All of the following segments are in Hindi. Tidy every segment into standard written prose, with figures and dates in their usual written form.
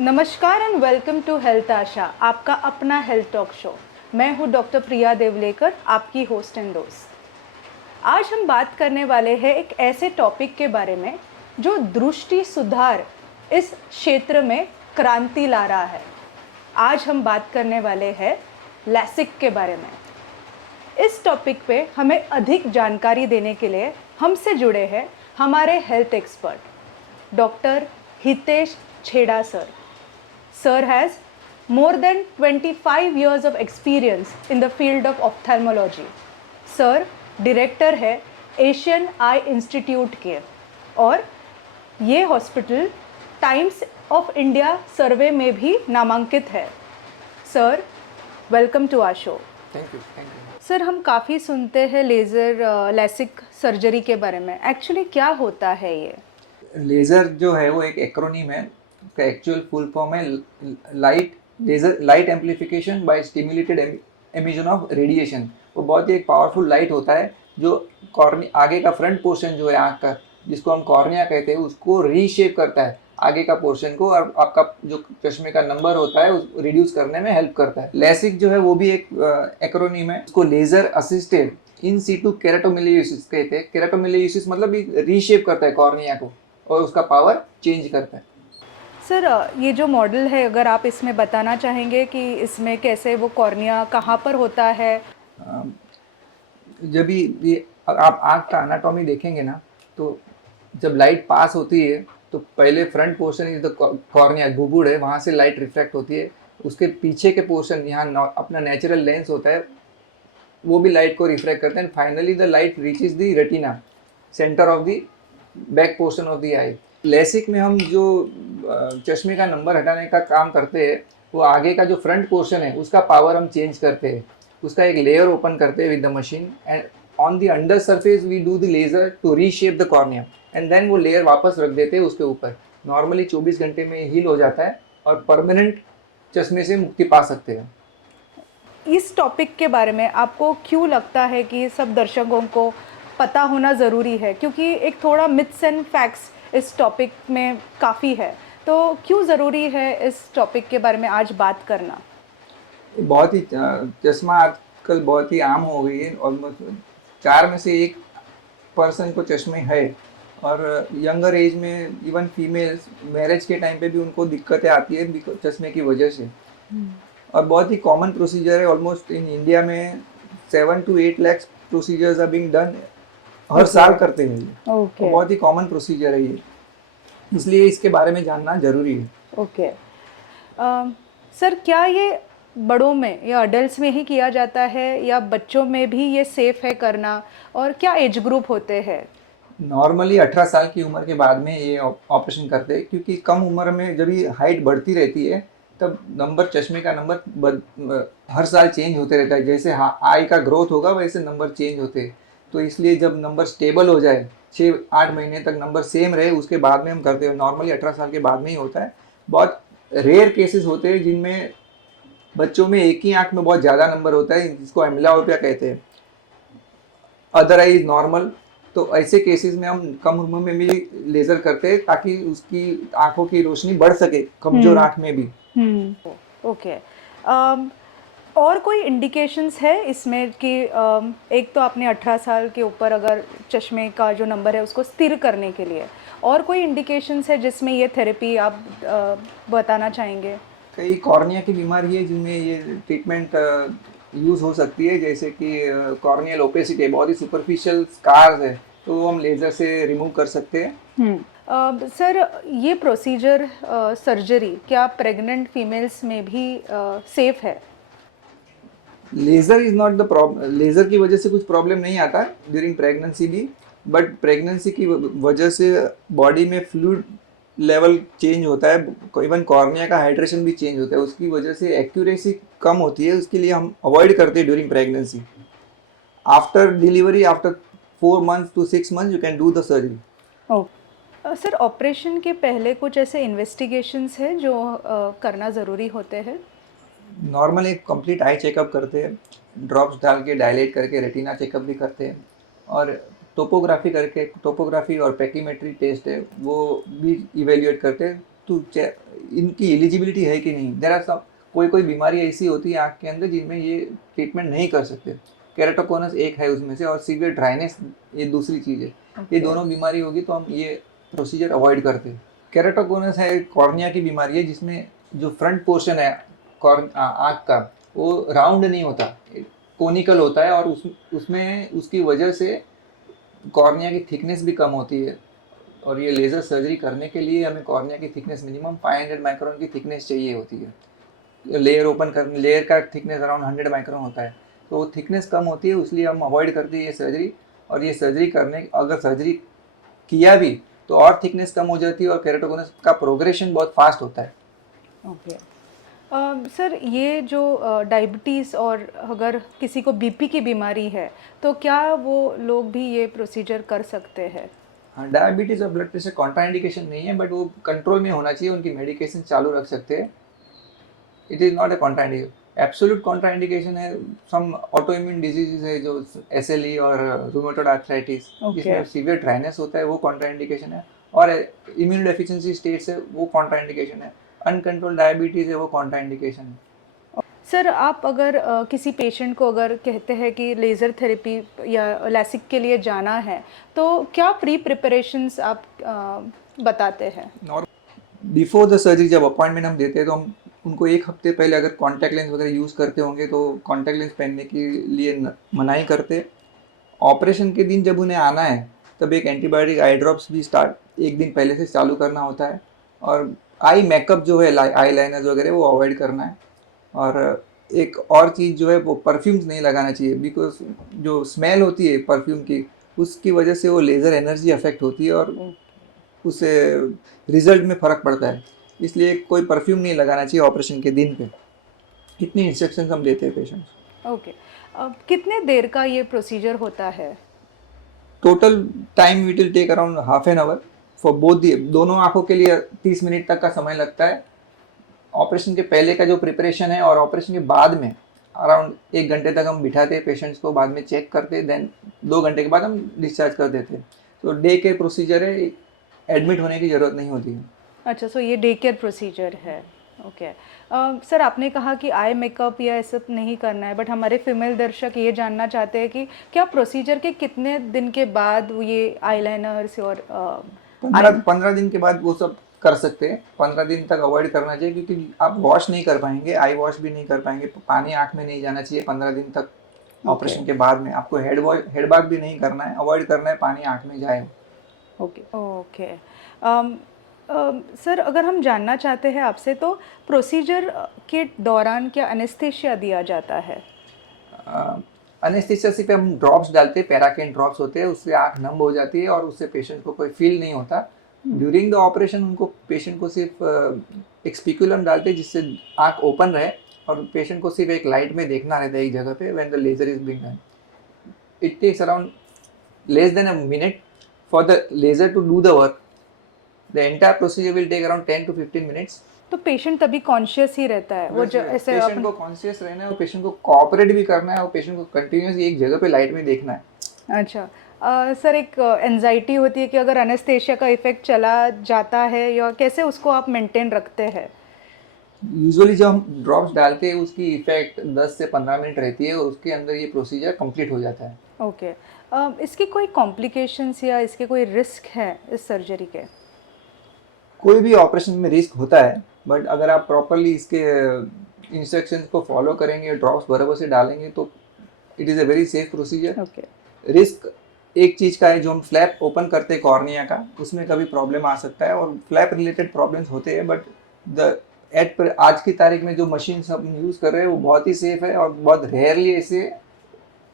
नमस्कार एंड वेलकम टू हेल्थ आशा, आपका अपना हेल्थ टॉक शो। मैं हूं डॉक्टर प्रिया देवलेकर, आपकी होस्ट एंड दोस्त। आज हम बात करने वाले हैं एक ऐसे टॉपिक के बारे में जो दृष्टि सुधार इस क्षेत्र में क्रांति ला रहा है। आज हम बात करने वाले हैं लैसिक के बारे में। इस टॉपिक पे हमें अधिक जानकारी देने के लिए हमसे जुड़े हैं हमारे हेल्थ एक्सपर्ट डॉक्टर हितेश छेड़ा sir. Sir has more than 25 years of experience in the field of ophthalmology. Sir director है एशियन आई इंस्टीट्यूट के और ये hospital Times of India survey में भी नामांकित है। Sir welcome to our show. Thank you. Sir हम काफ़ी सुनते हैं लेज़र लैसिक सर्जरी के बारे में। एक्चुअली क्या होता है ये? लेज़र जो है वो एक एक्रोनीम है, उसका एक्चुअल फुल फॉर्म है light amplification by stimulated emission of radiation. वो बहुत ही एक पावरफुल लाइट होता है जो कॉर्निया आगे का फ्रंट पोर्शन जो है आँख का, जिसको हम कॉर्निया कहते हैं, उसको रीशेप करता है आगे का पोर्शन को, और आपका जो चश्मे का नंबर होता है उसको रिड्यूस करने में हेल्प करता है। लैसिक जो है वो भी एक एक्रोनीम है, उसको लेजर असिस्टेड इन सीटू केराटोमिलियोसिस कहते हैं। केराटोमिलियोसिस मतलब रीशेप करता है कॉर्निया को और उसका पावर चेंज करता है। सर ये जो मॉडल है, अगर आप इसमें बताना चाहेंगे कि इसमें कैसे वो कॉर्निया कहाँ पर होता है? जब ये आप आँख का एनाटॉमी देखेंगे ना, तो जब लाइट पास होती है तो पहले front portion is the cornea, बुबुड़ है, वहाँ से लाइट रिफ्रैक्ट होती है। उसके पीछे के पोर्शन, यहाँ अपना नेचुरल लेंस होता है, वो भी लाइट को रिफ्रैक्ट करते हैं। Finally the light reaches the retina, centre of the back portion of the I. LASIK में हम जो चश्मे का नंबर हटाने का काम करते हैं, वो आगे का जो फ्रंट पोर्शन है उसका पावर हम चेंज करते हैं, उसका एक लेयर ओपन करते हैं with the machine, and on the under surface we do the laser to reshape the cornea, and then वो लेयर वापस रख देते हैं उसके ऊपर। नॉर्मली 24 घंटे में हील हो जाता है और परमानेंट चश्मे से मुक्ति पा सकते हैं। इस टॉपिक के बारे में आपको क्यों लगता है कि सब दर्शकों को पता होना ज़रूरी है? क्योंकि एक थोड़ा मिथ्स एंड फैक्ट्स इस टॉपिक में काफ़ी है, तो क्यों ज़रूरी है इस टॉपिक के बारे में आज बात करना? बहुत ही चश्मा आजकल बहुत ही आम हो गई है, ऑलमोस्ट 4 में से 1 पर्सन को चश्मे है, और यंगर एज में इवन फीमेल्स मैरिज के टाइम पे भी उनको दिक्कतें आती है चश्मे की वजह से। और बहुत ही कॉमन प्रोसीजर है, ऑलमोस्ट इन इंडिया में 7 to 8 lakh procedures are being done हर साल करते हैं। तो बहुत ही कॉमन प्रोसीजर है ये, इसलिए इसके बारे में जानना जरूरी है। ओके सर, क्या ये बड़ों में या अडल्ट्स में ही किया जाता है या बच्चों में भी ये सेफ है करना, और क्या एज ग्रुप होते हैं? नॉर्मली 18 साल की उम्र के बाद में ये ऑपरेशन करते हैं, क्योंकि कम उम्र में जब ये हाइट बढ़ती रहती है तब नंबर, चश्मे का नंबर हर साल चेंज होते रहता है। जैसे आई का ग्रोथ होगा वैसे नंबर चेंज होते हैं। तो इसलिए जब नंबर स्टेबल हो जाए, 6-8 महीने तक नंबर सेम रहे, उसके बाद में हम करते हैं। नॉर्मली 18 साल के बाद में ही होता है। बहुत रेयर केसेस होते हैं जिनमें बच्चों में एक ही आंख में बहुत ज़्यादा नंबर होता है, जिसको एम्ब्लियोपिया कहते हैं, अदर आई इज नॉर्मल। तो ऐसे केसेस में हम कम उम्र में भी लेज़र करते हैं ताकि उसकी आंखों की रोशनी बढ़ सके कमजोर आंख में भी। ओके और कोई इंडिकेशंस है इसमें कि एक तो आपने 18 साल के ऊपर अगर चश्मे का जो नंबर है उसको स्थिर करने के लिए, और कोई इंडिकेशंस है जिसमें ये थेरेपी आप बताना चाहेंगे? कई कॉर्निया की बीमारी है जिनमें ये ट्रीटमेंट यूज़ हो सकती है, जैसे कि कॉर्नियल ओपेसिटी, बहुत ही सुपरफिशियल स्कार्स है, तो वो हम लेज़र से रिमूव कर सकते हैं। सर ये प्रोसीजर सर्जरी क्या प्रेग्नेंट फीमेल्स में भी सेफ है? Laser is not the problem, laser की वजह से कुछ प्रॉब्लम नहीं आता ड्यूरिंग प्रेगनेंसी भी, बट प्रेगनेंसी की वजह से बॉडी में फ्लूइड लेवल चेंज होता है, इवन कॉर्निया का हाइड्रेशन भी चेंज होता है, उसकी वजह से एक्यूरेसी कम होती है। उसके लिए हम अवॉइड करते हैं during pregnancy. After delivery, after 4 months to 6 months you can do the surgery. Sir operation के पहले कुछ ऐसे इन्वेस्टिगेशंस है जो करना ज़रूरी होते हैं? नॉर्मल एक कंप्लीट आई चेकअप करते हैं, ड्रॉप्स डाल के डायलेट करके रेटिना चेकअप भी करते हैं, और टोपोग्राफी करके, टोपोग्राफी और पैकीमेट्री टेस्ट है वो भी इवेल्युएट करते हैं टू इनकी एलिजिबिलिटी है कि नहीं। देयर आर सम कोई कोई बीमारी ऐसी होती है आँख के अंदर जिनमें ये ट्रीटमेंट नहीं कर सकते। केराटोकोनस एक है उसमें से, और सीवियर ड्राइनेस ये दूसरी चीज़ है। ये दोनों बीमारी होगी तो हम ये प्रोसीजर अवॉइड करते हैं। केराटोकोनस है कॉर्निया की बीमारी है जिसमें जो फ्रंट पोर्शन है आँख का वो राउंड नहीं होता, कोनिकल होता है, और उसमें उसकी वजह से कॉर्निया की थिकनेस भी कम होती है। और ये लेज़र सर्जरी करने के लिए हमें कॉर्निया की थिकनेस मिनिमम 500 माइक्रोन की थिकनेस चाहिए होती है। लेयर का थिकनेस अराउंड 100 माइक्रोन होता है, तो वो थिकनेस कम होती है, इसलिए हम अवॉइड करते हैं ये सर्जरी। और ये सर्जरी अगर सर्जरी किया भी तो और थिकनेस कम हो जाती है और केराटोकोनस का प्रोग्रेशन बहुत फास्ट होता है। ओके सर, ये जो डायबिटीज़ और अगर किसी को बीपी की बीमारी है तो क्या वो लोग भी ये प्रोसीजर कर सकते हैं? हाँ, डायबिटीज़ और ब्लड प्रेशर कॉन्ट्राइंडिकेशन नहीं है, बट वो कंट्रोल में होना चाहिए, उनकी मेडिकेशन चालू रख सकते हैं। It is not a contraindication. Absolute contraindication है सम ऑटोइम्यून डिजीजेज है, जो एसएलई और रूमेटॉइड आर्थराइटिस, जिसमें सीवियर ड्राइनेस होता है, वो कॉन्ट्राइंडिकेशन है। और इम्यून डेफिशिएंसी स्टेट्स है, वो कॉन्ट्राइंडिकेशन है। अनकंट्रोल्ड डायबिटीज़ है, वो कॉन्ट्राइंडिकेशन है। सर, आप अगर किसी पेशेंट को अगर कहते हैं कि लेज़र थेरेपी या लैसिक के लिए जाना है तो क्या प्री प्रिपरेशंस आप बताते हैं? बिफोर द सर्जरी जब अपॉइंटमेंट हम देते हैं तो हम उनको एक हफ्ते पहले अगर कॉन्टैक्ट लेंस वगैरह यूज़ करते होंगे तो कॉन्टैक्ट लेंस पहनने के लिए मनाही करते। ऑपरेशन के दिन जब उन्हें आना है तब एक एंटीबायोटिक आई ड्रॉप्स भी एक दिन पहले से चालू करना होता है। और आई मेकअप जो है, आई लाइनर वगैरह, वो अवॉइड करना है। और एक और चीज़ जो है वो परफ्यूम्स नहीं लगाना चाहिए, बिकॉज जो स्मेल होती है परफ्यूम की उसकी वजह से वो लेज़र एनर्जी अफेक्ट होती है और उससे रिजल्ट में फ़र्क पड़ता है। इसलिए कोई परफ्यूम नहीं लगाना चाहिए ऑपरेशन के दिन पे। इतनी इंस्ट्रक्शंस हम देते हैं पेशेंट्स। ओके कितने देर का ये प्रोसीजर होता है? Total time we will take around half an hour for both दोनों आंखों के लिए 30 मिनट तक का समय लगता है। ऑपरेशन के पहले का जो प्रिपरेशन है और ऑपरेशन के बाद में अराउंड 1 घंटे तक हम बिठाते हैं पेशेंट्स को, बाद में चेक करते, देन 2 घंटे के बाद हम डिस्चार्ज कर देते हैं। तो डे के प्रोसीजर है, एडमिट होने की ज़रूरत नहीं होती है। अच्छा, सो ये डे केयर प्रोसीजर है। ओके सर, आपने कहा कि आई मेकअप या ऐसा नहीं करना है, बट हमारे फीमेल दर्शक ये जानना चाहते हैं कि क्या प्रोसीजर के कितने दिन के बाद ये आईलाइनर्स और 15 दिन के बाद वो सब कर सकते हैं। 15 दिन तक अवॉइड करना चाहिए, क्योंकि आप वॉश नहीं कर पाएंगे, आई वॉश भी नहीं कर पाएंगे, पानी आँख में नहीं जाना चाहिए 15 दिन तक। ऑपरेशन के बाद में आपको हेड बाथ भी नहीं करना है, अवॉइड करना है पानी आँख में जाए। ओके ओके सर, अगर हम जानना चाहते हैं आपसे तो प्रोसीजर के दौरान क्या एनेस्थीसिया दिया जाता है? एनेस्थीसिया सिर्फ हम ड्रॉप्स डालते हैं, पैराकेन ड्रॉप्स होते हैं, उससे आँख नम हो जाती है और उससे पेशेंट को कोई फील नहीं होता। ड्यूरिंग द ऑपरेशन उनको पेशेंट को सिर्फ एक स्पिकुलम डालते हैं जिससे आँख ओपन रहे, और पेशेंट को सिर्फ एक लाइट में देखना रहता है एक जगह पे when the laser is being done. It takes around less than a minute for the laser to do the work. The entire procedure will take around 10 to 15 minutes. तो पेशेंट तभी कॉन्शियस ही रहता है? वो जो ऐसे पेशेंट को कॉन्शियस रहना है और पेशेंट को कोऑपरेट भी करना है और पेशेंट को कंटिन्यूअसली एक जगह पे लाइट में देखना है। अच्छा सर, एक एंजाइटी होती है कि अगर एनेस्थेसिया का इफेक्ट चला जाता है, या कैसे उसको आप मेंटेन रखते हैं? यूजुअली जब हम ड्रॉप्स डालते हैं उसकी इफेक्ट 10 से 15 मिनट रहती है और उसके अंदर ये प्रोसीजर कंप्लीट हो जाता है। ओके इसकी कोई कॉम्प्लिकेशंस या इसके कोई रिस्क है इस सर्जरी के? कोई भी ऑपरेशन में रिस्क होता है, बट अगर आप प्रॉपरली इसके इंस्ट्रक्शंस को फॉलो करेंगे, ड्रॉप्स बराबर से डालेंगे तो it is a very safe procedure. Okay risk एक चीज़ का है, जो हम फ्लैप ओपन करते हैं कॉर्निया का, उसमें कभी प्रॉब्लम आ सकता है और फ्लैप रिलेटेड प्रॉब्लम्स होते हैं, बट आज की तारीख में जो मशीन हम यूज़ कर रहे हैं वो बहुत ही सेफ है और बहुत रेयरली ऐसे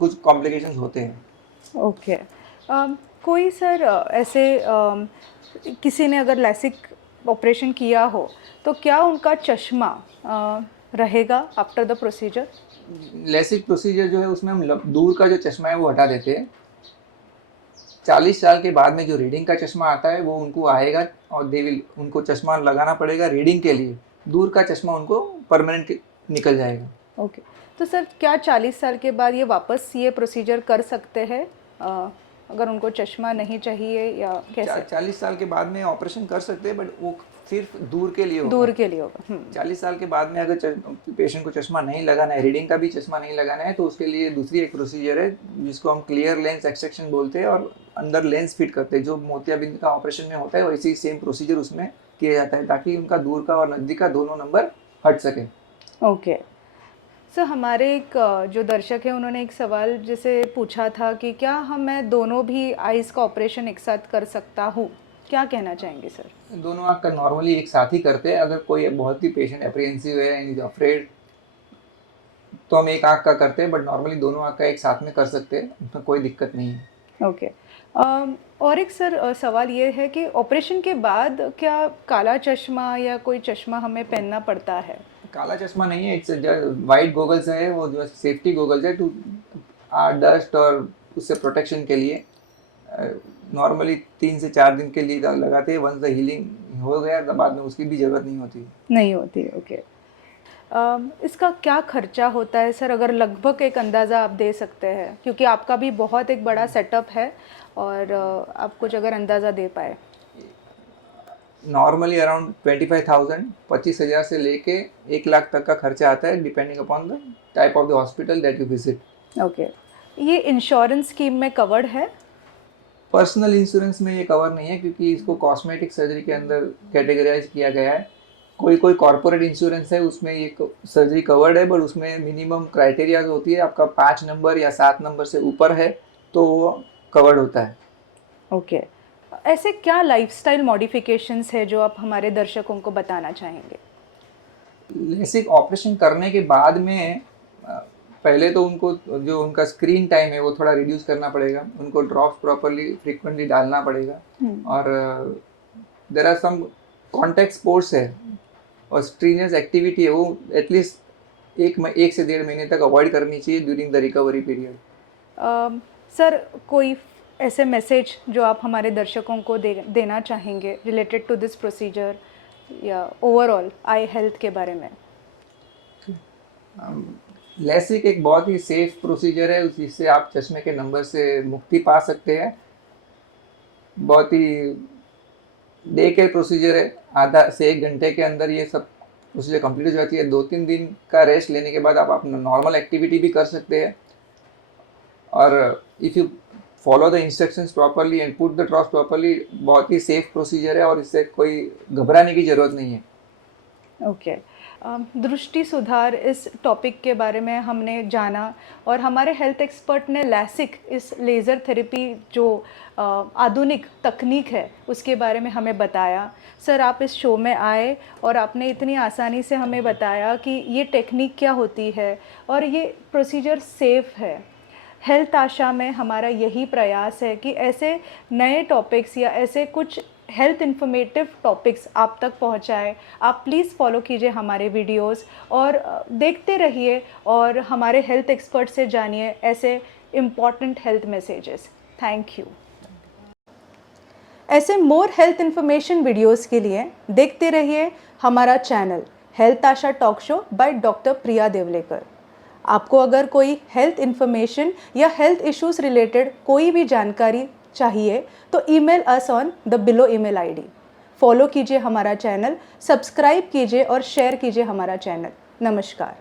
कुछ कॉम्प्लिकेशंस होते हैं। ओके कोई सर ऐसे किसी ने अगर लैसिक ऑपरेशन किया हो तो क्या उनका चश्मा रहेगा after the procedure? LASIK procedure जो है उसमें हम दूर का जो चश्मा है वो हटा देते हैं। 40 साल के बाद में जो रीडिंग का चश्मा आता है वो उनको आएगा और उनको चश्मा लगाना पड़ेगा रीडिंग के लिए। दूर का चश्मा उनको परमानेंट निकल जाएगा। ओके तो सर, क्या 40 साल के बाद ये वापस ये प्रोसीजर कर सकते हैं? है। उनको चश्मा नहीं चाहिए या कैसे? 40 साल के बाद में ऑपरेशन कर सकते हैं, बट वो सिर्फ दूर के लिए होगा। दूर के लिए होगा। 40 साल के बाद में अगर पेशेंट को चश्मा नहीं लगाना है, रीडिंग का भी चश्मा नहीं लगाना है, तो उसके लिए दूसरी एक प्रोसीजर है जिसको हम क्लियर लेंस एक्सट्रैक्शन बोलते हैं, और अंदर लेंस फिट करते हैं। जो मोतियाबिंद का ऑपरेशन में होता है वैसे ही सेम प्रोसीजर उसमें किया जाता है, ताकि उनका दूर का और नज़दीक का दोनों नंबर हट सके। ओके सर, हमारे एक जो दर्शक है उन्होंने एक सवाल जैसे पूछा था कि क्या मैं दोनों भी आइज़ का ऑपरेशन एक साथ कर सकता हूँ, क्या कहना चाहेंगे सर? दोनों आँख का नॉर्मली एक साथ ही करते हैं। अगर कोई बहुत ही पेशेंट अप्रीहेंसिव है एंड इज अफ्रेड, तो हम एक आँख का करते हैं, बट नॉर्मली दोनों आँख का एक साथ में कर सकते हैं, उसमें कोई दिक्कत नहीं है। ओके और एक सर सवाल ये है कि ऑपरेशन के बाद क्या काला चश्मा या कोई चश्मा हमें पहनना पड़ता है? काला चश्मा नहीं है, इट्स वाइट गोगल्स है, वो जो सेफ्टी गोगल्स है टू डस्ट और उससे प्रोटेक्शन के लिए। नॉर्मली 3 से 4 दिन के लिए लगाते हैं। वंस द हीलिंग हो गया तो बाद में उसकी भी ज़रूरत नहीं होती। ओके इसका क्या खर्चा होता है सर, अगर लगभग एक अंदाज़ा आप दे सकते हैं, क्योंकि आपका भी बहुत एक बड़ा सेटअप है, और आप कुछ अगर अंदाज़ा दे पाए। नॉर्मली अराउंड 25,000 से लेके 1 लाख तक का खर्चा आता है, depending upon the type of the hospital that you visit. Okay ये इंश्योरेंस स्कीम में कवर्ड है? पर्सनल इंश्योरेंस में ये कवर नहीं है, क्योंकि इसको कॉस्मेटिक सर्जरी के अंदर कैटेगराइज किया गया है। कोई कॉर्पोरेट इंश्योरेंस है उसमें ये सर्जरी कवर्ड है, बट उसमें मिनिमम क्राइटेरिया होती है, आपका 5 नंबर या 7 नंबर से ऊपर है तो वो कवर्ड होता है। ओके ऐसे क्या लाइफस्टाइल मॉडिफिकेशंस है जो आप हमारे दर्शकों को बताना चाहेंगे? लेसिक ऑपरेशन करने के बाद में पहले तो उनको जो उनका स्क्रीन टाइम है वो थोड़ा रिड्यूस करना पड़ेगा, उनको ड्रॉप्स प्रॉपरली फ्रीक्वेंटली डालना पड़ेगा, और there are some contact sports है और स्ट्रीनियस एक्टिविटी है, वो एटलीस्ट 1 से 1.5 महीने तक अवॉइड करनी चाहिए during the recovery period. Sir कोई ऐसे मैसेज जो आप हमारे दर्शकों को देना चाहेंगे रिलेटेड टू दिस प्रोसीजर या ओवरऑल आई हेल्थ के बारे में? लेसिक एक बहुत ही सेफ प्रोसीजर है, जिससे आप चश्मे के नंबर से मुक्ति पा सकते हैं। बहुत ही डे केयर प्रोसीजर है, आधा से 1 घंटे के अंदर ये सब प्रोसीजर कंप्लीट हो जाती है। 2-3 दिन का रेस्ट लेने के बाद आप अपना नॉर्मल एक्टिविटी भी कर सकते हैं, और if you follow the instructions properly and put the drops properly, बहुत ही सेफ प्रोसीजर है और इससे कोई घबराने की ज़रूरत नहीं है। ओके दृष्टि सुधार इस टॉपिक के बारे में हमने जाना, और हमारे हेल्थ एक्सपर्ट ने लैसिक इस लेज़र थेरेपी जो आधुनिक तकनीक है उसके बारे में हमें बताया। सर आप इस शो में आए और आपने इतनी आसानी से हमें बताया कि ये टेक्निक क्या होती है और ये प्रोसीजर सेफ़ है। हेल्थ आशा में हमारा यही प्रयास है कि ऐसे नए टॉपिक्स या ऐसे कुछ हेल्थ इन्फॉर्मेटिव टॉपिक्स आप तक पहुंचाए। आप प्लीज़ फॉलो कीजिए हमारे वीडियोस और देखते रहिए, और हमारे हेल्थ एक्सपर्ट से जानिए ऐसे important health messages. Thank you. ऐसे मोर हेल्थ इन्फॉर्मेशन वीडियोस के लिए देखते रहिए हमारा channel health Asha talk show by doctor Priya Devlekar. आपको अगर कोई हेल्थ इन्फॉर्मेशन या हेल्थ इश्यूज़ रिलेटेड कोई भी जानकारी चाहिए तो email us on the below email ID. Follow कीजिए हमारा चैनल, सब्सक्राइब कीजिए और शेयर कीजिए हमारा चैनल। नमस्कार।